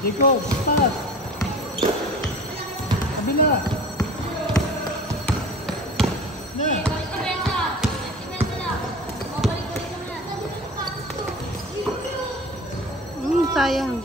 Diko, taas. Kabila. Na. Sayang.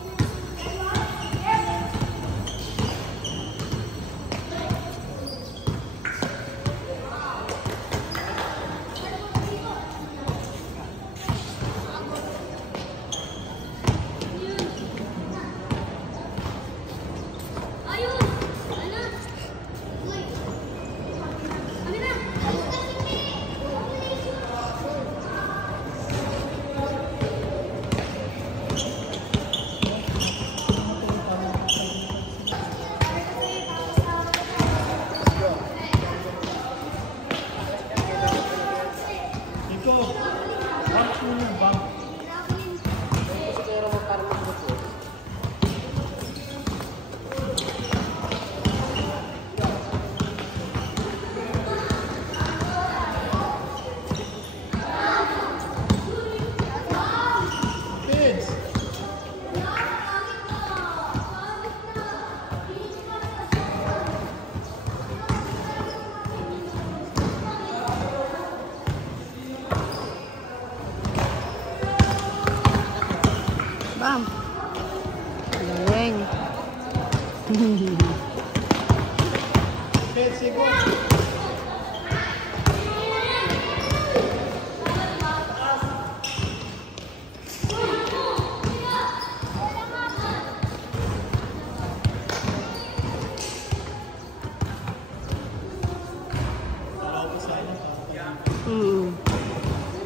Bam. Galing.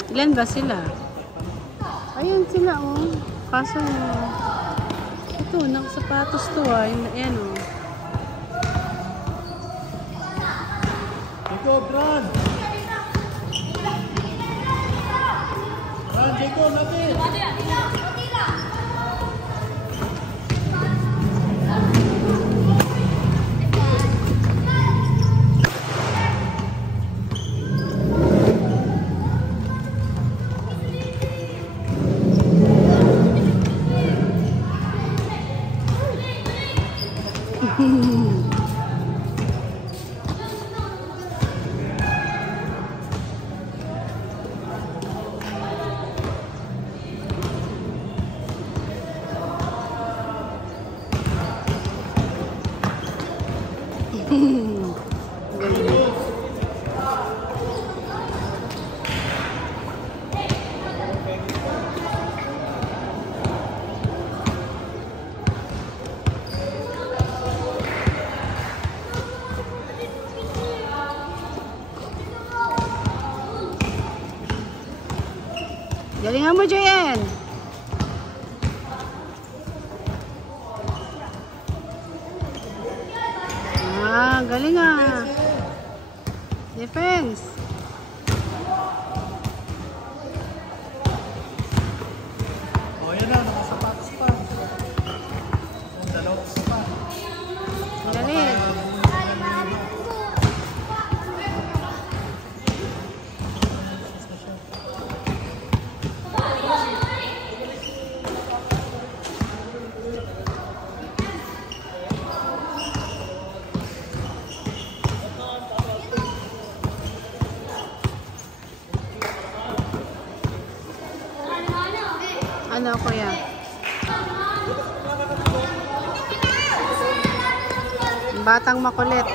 Ilan ba sila? Ayan sila, oh. Kaso, ito, nakasapatos to, ah. Ayan, oh. Jacob, run! Run, Jacob, lapit! Galingan mo, Joyen. Ah, galing ah. Defense. Oh, yan na, nakasapatos pa. Dalawang pa. Galing. Ano, kuya? Batang makulit.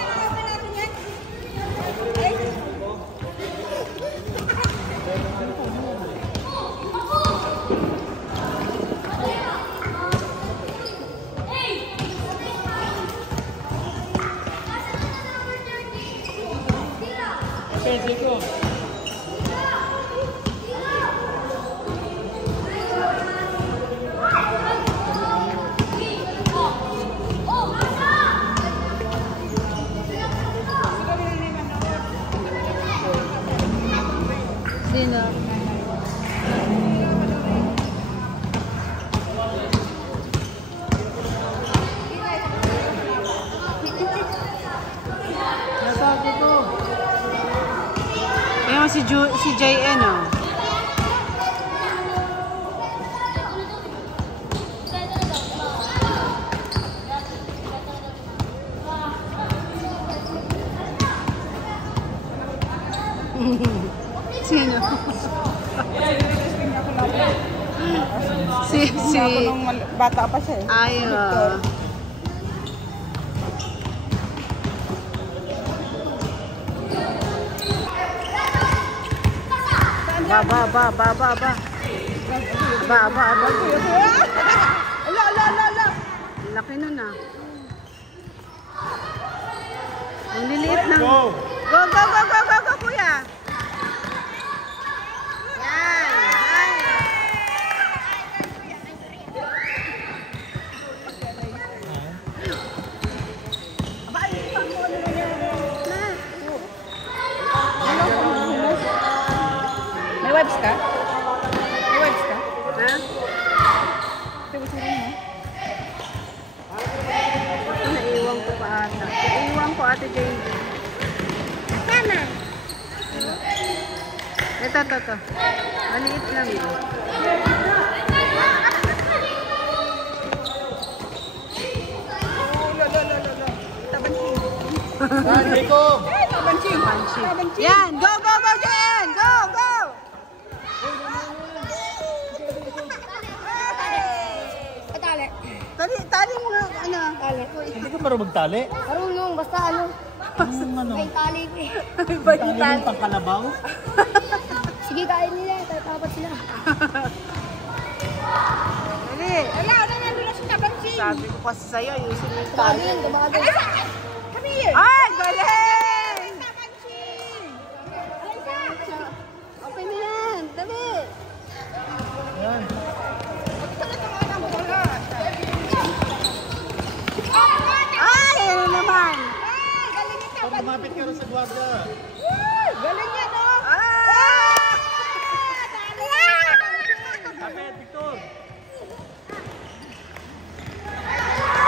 Okay, Jacob. si JN, oh. Sino? si Ako nung bata pa siya eh. Ay, Ba. Ala. Laki nun, ah. Ang liliit na. Go! Go, kuya. Yan. May webs ka? May webs ka? Ha? Naiwan ko pa ata. Naiwan ko, Ate Jane. Tama. Ito. Maliit lang yun. Jacob! Tabanching. Yan! Go, Jen! Go! Tali mo nga, ano? Hindi ka marunong magtali? Marunong, basta ano, Ano? may tali ko eh. Tali mo pang kalabaw? Sige, kain nila, tatapat sila. Dali! Ala, si Tabanching. Sabi ko kasi sa'yo, ayusin mo yung Bago tali. yun, bago. Come here. Ay! Galing! Tabanching. Okay na yan! Dali! Yan. Ay! Ano naman? Pag lumapit ka rin sa gwardiya. Galing yan, oh. Kapit, Victor!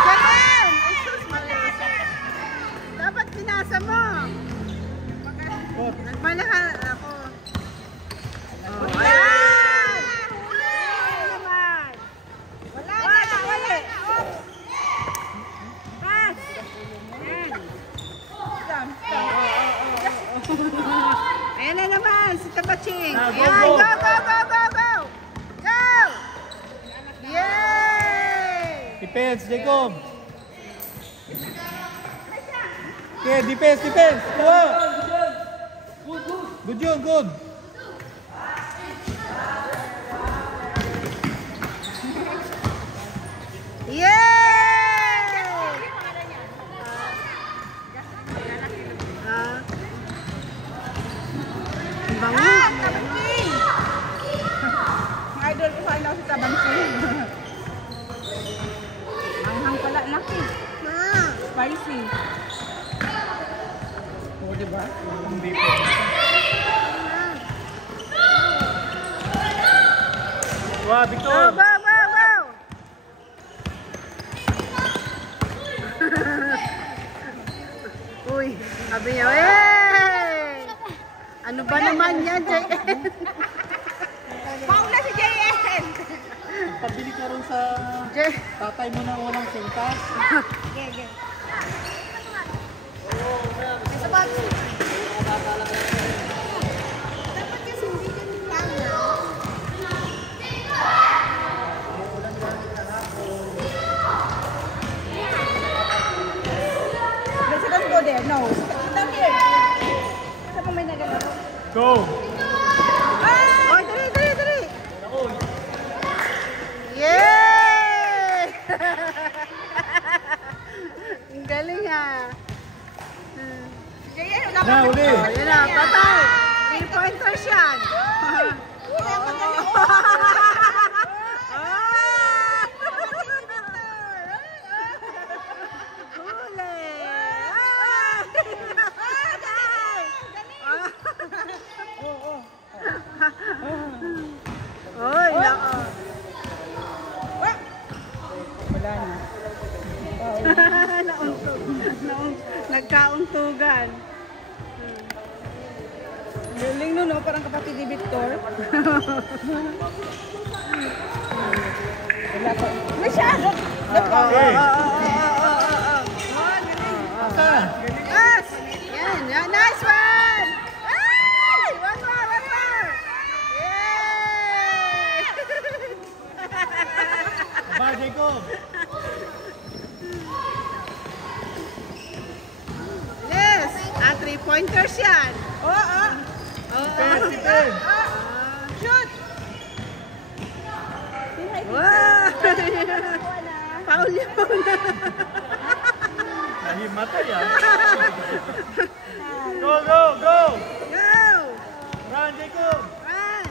Galing! Ay, sus, maliit. Dapat pinasa mo. Nagmalahan ako. Oh, ayan! Huli naman. Wala. Pass! Ayan. Ayan na naman, si Tabaching. Ah, go, Ayan, go. go! Go! Yay! Defense, Jacob! Okay, defense! Go! Good yun, good! Yay! Ang bango. Tabanching. Ang idol ko sa si Tabanching. Manghang pala, laki. Spicy. Oo, diba? Hindi po. Wow, Victor! Go! Uy, sabi niya, hey! Ano ba naman yan, JN? Paula si JN. Pabili ka rin sa tatay mo na walang singkas. Let's go there. No. Down here. Saan mo may nagalaro? Go! Oh, dali! Yay! Ang galing ah. JN, wala Na, uli! Oh, yun na, patay. 3-pointers yan. Huli. Oy, nako. Wala na. Nagkauntugan. Galing nun, no? Parang kapatid ni Victor. Wala pa. Masyado! Yes! Yan, yan. Nice one! Ay! One more, one more! Yay! Ba, Jacob! Yes! 3-pointers yan. Oo. Sipin! Shoot! Wow! Paul yun. Nahimatay ah. Go, go, go! Go! Run, Jacob! Run!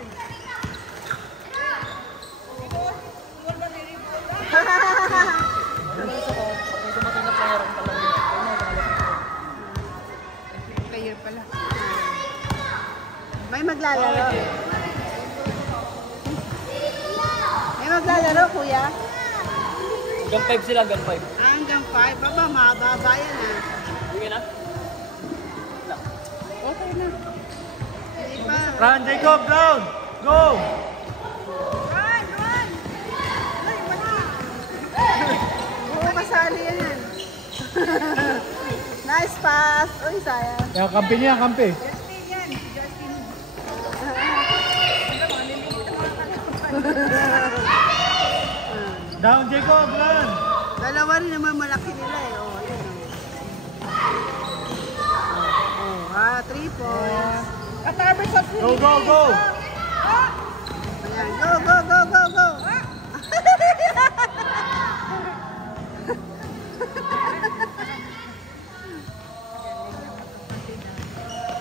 Player pala. May maglalaro. May maglalaro, kuya. Hanggang 5 sila, hanggang 5. Hanggang 5. Baba, mababa yan ah. Sige na. Okay na. Hindi pa. Run, Jacob, down! Go! Run! Run! Ay, mali. Oo, kasali yan. Nice pass. Uy, sayang. Kaya kampi niya, kampi. Justin yan. Justin. Down, Jacob, run! Dalawa rin naman malaki nila eh. Oh, yun. Oh, 3 points. Katabas sa Go, go, go! Ayan, go, go, go, go, go.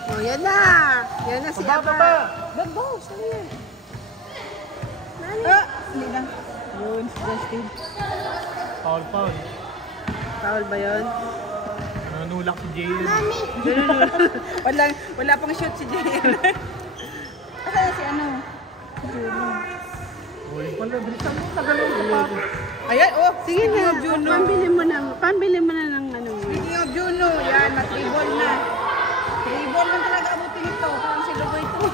Oh, yan na. Yan na si Baba, Aba. baba. Go, sa'yo yan. Hindi na. Yun, Justin. Foul, foul. Foul ba yun? Nanulak si Jay. Wala pang shoot si JL. Kasi si ano? Juno. Uy, pala, bilisan mo. Tagalog ka pa. Ayan, oh, Sige speaking na, of Juno. pambili mo na ng ano. Speaking of Juno, yan, na-3-ball na. 3-ball man talaga abutin ito. Parang si Lugo ito.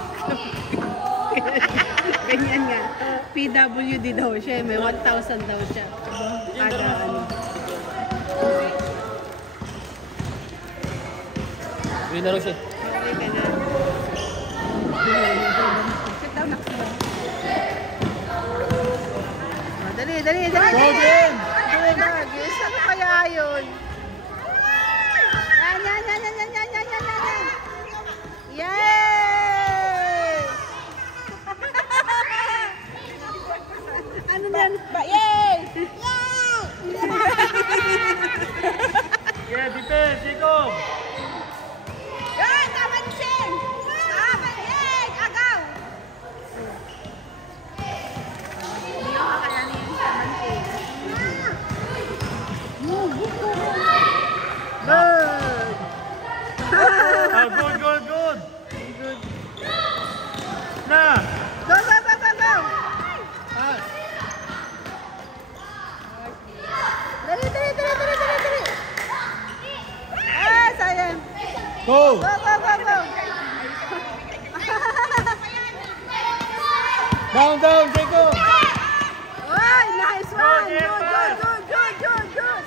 Ganyan nga. PWD daw siya. May 1,000 daw siya. Kada ano. Uwi na rin siya. Okay ka na. Sit down, Nax. Oh, dali, dali, dali. Go, Jen! Yes, ano kaya yun? Yan, yan, yan, yan, yan, yan, yan, yan, yan. Yay! Ano yan? Yay! Yeah, defense, Jacob! Yan, tama ni Shen! Tama, yay! Agaw! Hindi ko kakayanin yung tama ni Shen. Good. Ah, good, good, good! Good. Na! Go, go, go, go, go! Pass! Dali, dali, dali, dali, dali, dali! Ah, sayang! Go! Go, go, go, go! Down, down, Jacob! Oy, nice one! Good, Good, pass. good, good, good, good, good!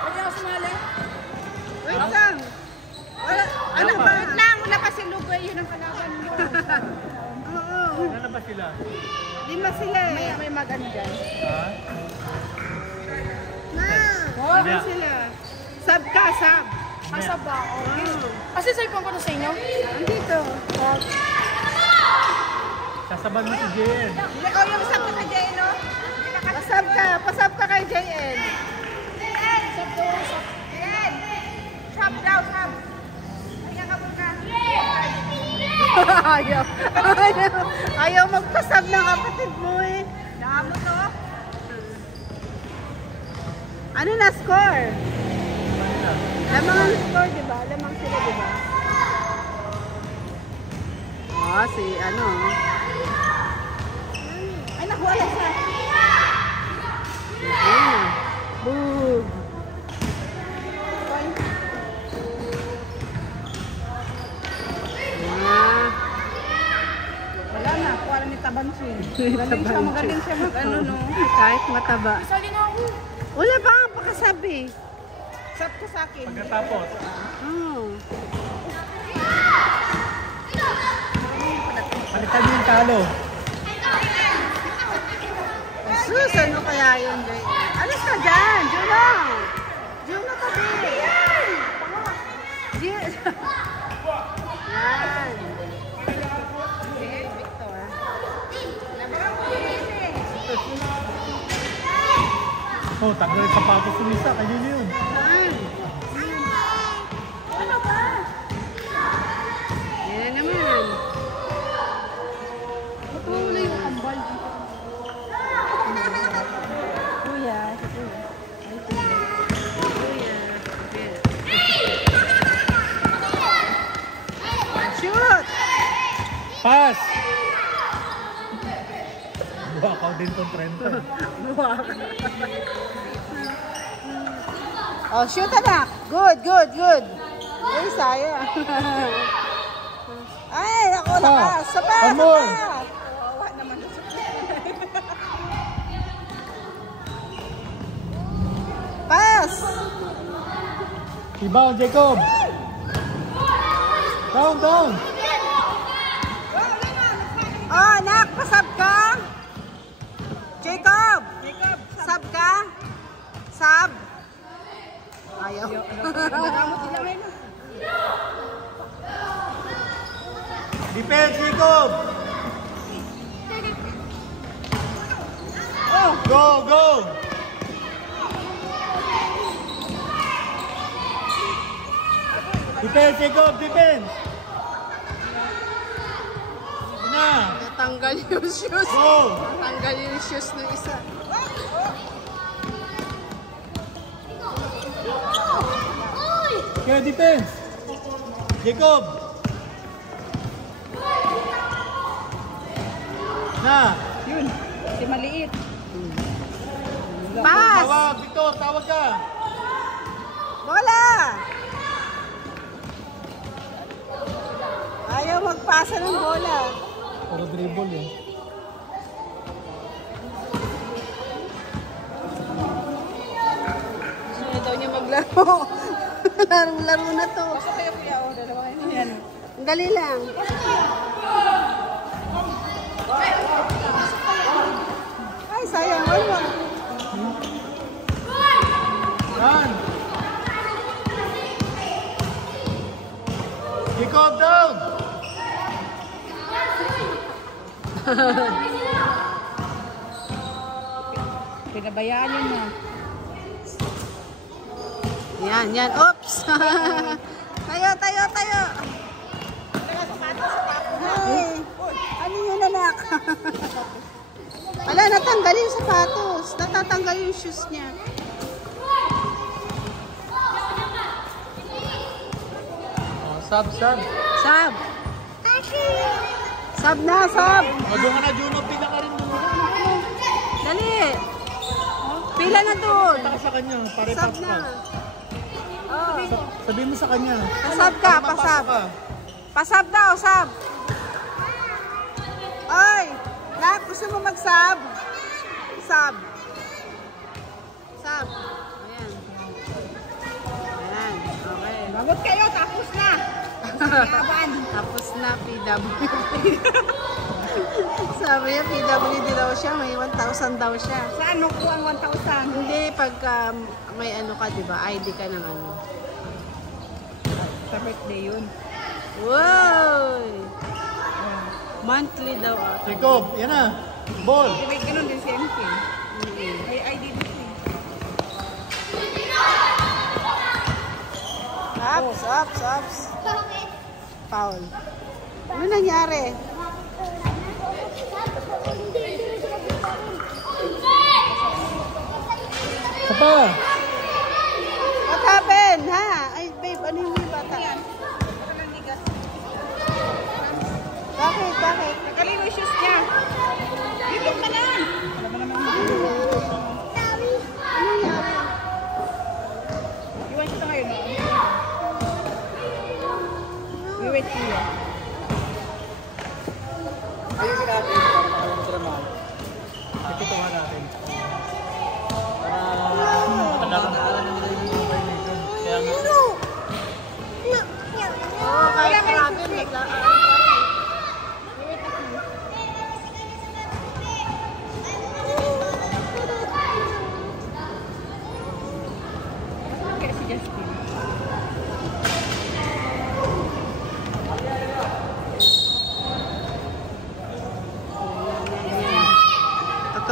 Pwede ako sumali? Wait lang! Wala, ano ba? Wait lang, wala pa si Lugoy, yun ang kalaban mo. Oo. Ano ba sila? Lima sila eh. May mag-ano dyan. Ha? Oo, Hindi. sila. Sub ka, sub. Asa ba? Okay. Kasi cellphone ko na sa inyo. Andito. Sasaban mo si JN. Oh, yung sub ka kay JN, no? Pasub ka kay JN. Sub ko, sub. JN! Sub daw, sub. Kaya ka muna. Ayaw. Ayaw magpasub ng kapatid mo eh. Damo to. Ano na score? Lamang ang score, di ba? Lamang sila, di ba? Oh, si ano. Ay, nakuwala siya. Ayun na. Boom. Magaling siya mag ano no. Kahit mataba. Sali na ako. Wala pa ang pakasabi. Sab ka sa akin. Pagkatapos. Oh. Palitan mo yung talo. Sus, ano kaya yun, Jay? Alis ka dyan, Juno! Juno tabi! Yes! Yan! Victor. Oh, tanggal yung sapatos ng isa. Kanina yun. Ano ba? Yan na naman. Ba't wala yung kambal? Kuya, si Kuya. Shoot! Pass! Buwakaw din tong 30. Oh, shoot anak. Good, good, good. Ay, sayang. Ay, ako lakas. Sapa, Come on. sapa. Kawawa naman sa Pass. Rebound, Jacob! Down, down! Oh, anak, pasab ka. Jacob. Sab ka. Sab. Ayaw. Defense, Jacob! Go, go! Defense, Jacob! Defense! Na! Natanggal yung shoes. Go! Natanggal yung shoes ng isa. Kaya defense! Jacob! Na! Yun, si maliit. Pass! Tawag, Victor! Tawag ka! Bola! Ayaw magpasa ng bola. Puro dribble eh. Gusto niya daw niya maglaro. Larong-laro na to. Pasok kayo kuya, o dalawa kayo. Yan. Ang dali lang. Ay, sayang. Wala. Run! Jacob down! Pinabayaan yun na. Yan, yan. Oops! Tayo, tayo, tayo. Hey, ano yun anak? Wala, natanggal yung sapatos. Natatanggal yung shoes niya. Oh, sub, sub. Sab! Sab na, sab! O, doon ka na, Juno. Pila ka rin doon. Dali! Pila na doon! Punta ka sa kanya. Pare Sab pass na. ka. Oh. Sabihin mo sa kanya. Pasab ka, Mapasa pasab. ka. Pasab daw, sab! Oy, nak, gusto mo mag-sub? Sub. Sab! Ayan. Ayan, okay. Bagot kayo, tapos na. Yaban. Tapos na, PWD. Sabi niya, PWD daw siya. May 1,000 daw siya. Saan mo kuha ang 1,000? Hindi, pagka may ano ka, di ba? ID ka ng ano. Sa birthday yun. Wow! Monthly daw ata. Jacob, yan na. Ball. May ganun din si MP. May ID din siya. Ups, ups, ups. Foul. Ano nangyari? Papa. What happened, ha? Ay, babe, ano yung may bata? Bakit, bakit? Nakalino yung shoes niya. Dito ka na. Ano nangyari? Iwan kita ngayon. We wait here. Ayun sinabi. Para makalang sila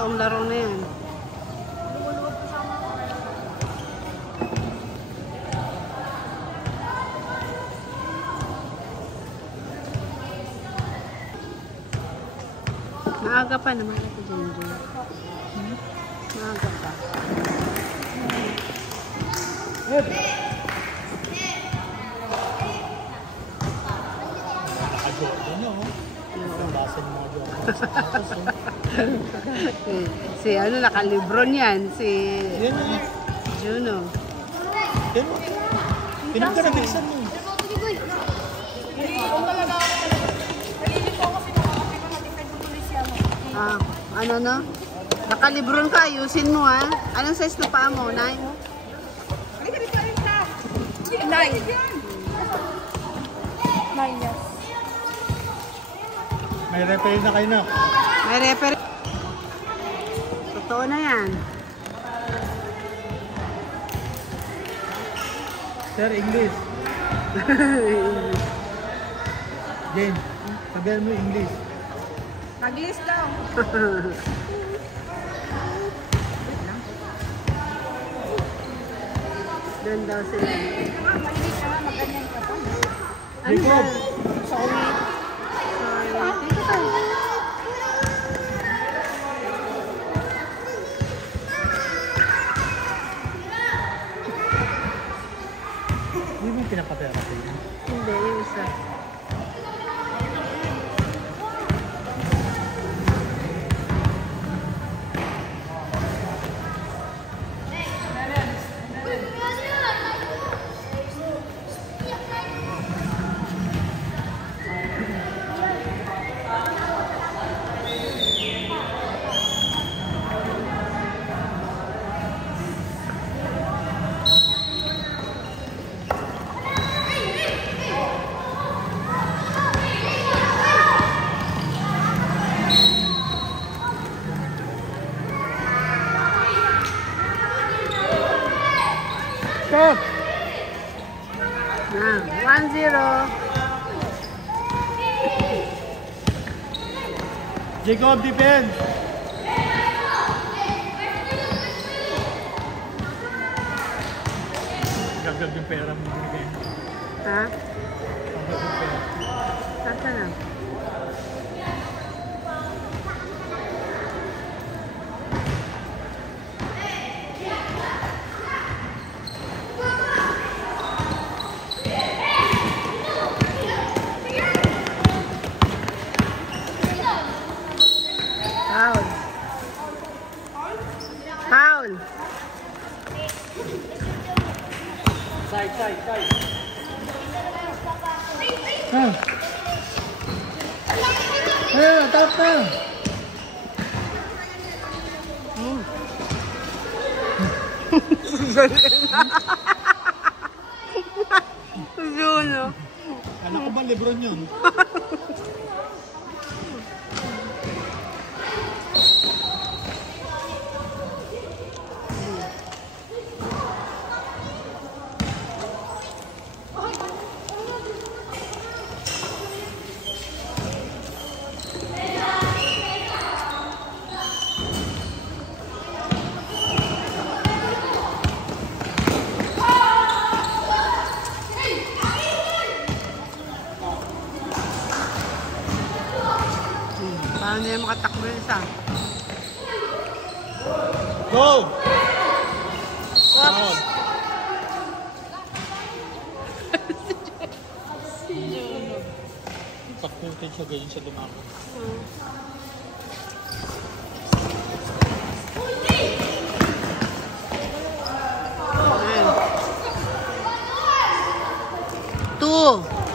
totoong laro na yan. Maaga pa naman ito dyan. Maaga pa. Naka-Jordan nyo, oh. Basan yung mga Jordan sa atas, oh. Si ano, nakalibron yan. Si Yan na. Juno. Yan mo. Pinag ka nabigsan mo. Kung talaga ako nalilito ako kasi nakakapi ko na-defend ng pulis yan. Ah, ano no? Nakalibron ka, ayusin mo ha. Anong size na paa mo? 9? Halika dito, Elsa. 9. 9 years. May referee na kayo na. May referee. Totoo na yan. Sir, English. Jane, sabihan mo English. Mag-list daw. Doon daw sila. Mag-list ka nga, mag-ganyan ka pa. Ano ba? Jacob. Sorry. Dito ka. Hindi mo pinapatera ko yun. Hindi, yung isa. Stop! Na, 1-0. Jacob, defend! Gagag yung pera mo binigay. Ha? Gagag yung pera. Saan na? Foul. Foul. Side, side, side. Ah! Ayun, tap na! Juno. Anak ko ba Lebron yun? Paano yung makatakbo yung isa? Go! Foul. Takbutin siya ganyan siya dumako.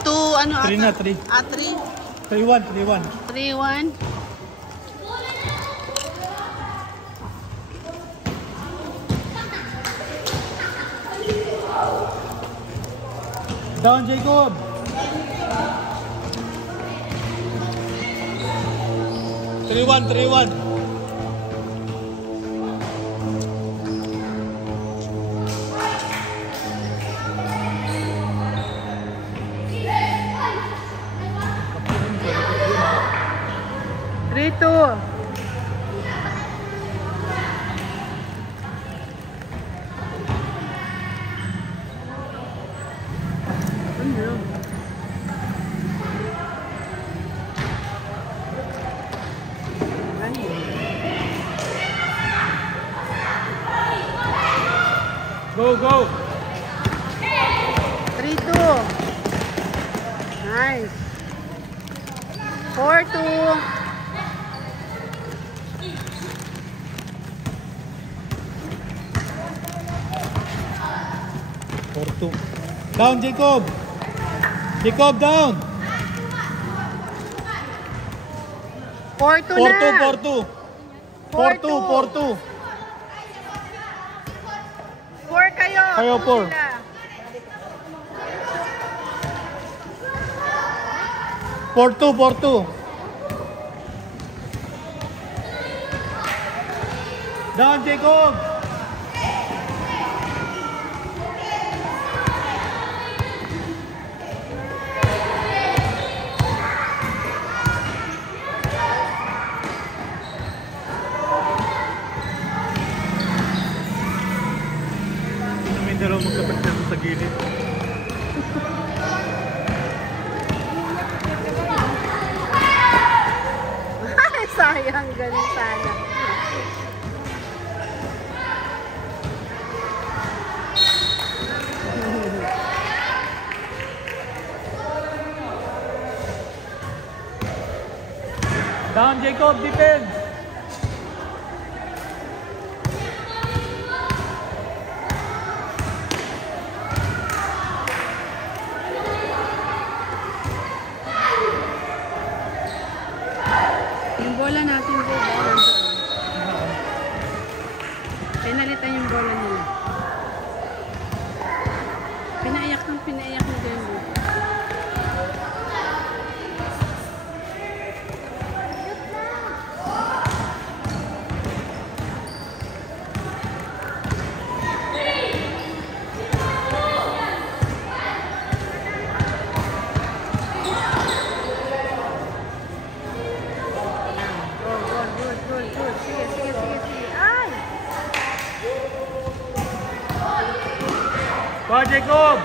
Two, ano? 3 na, 3. Ah, 3? 3-1, 3-1. 3-1. Down, Jacob! 3-1, 3-1. Go, go. 3-2. Nice. 4-2. Down, Jacob. Jacob, down. 4-2 na. 4-2. 4-2. 4 kayo. Kayo, 4. Sila. Porto. Down, Jacob. May dalaw magkapagdalo sa gilid. Ay, sayang. Ganun sana. Down, Jacob, defense. Yung bola natin po. Pinalitan yung bola nila. Pinaiyak ng ganun. Good. Sige. Ay! Go, Jacob.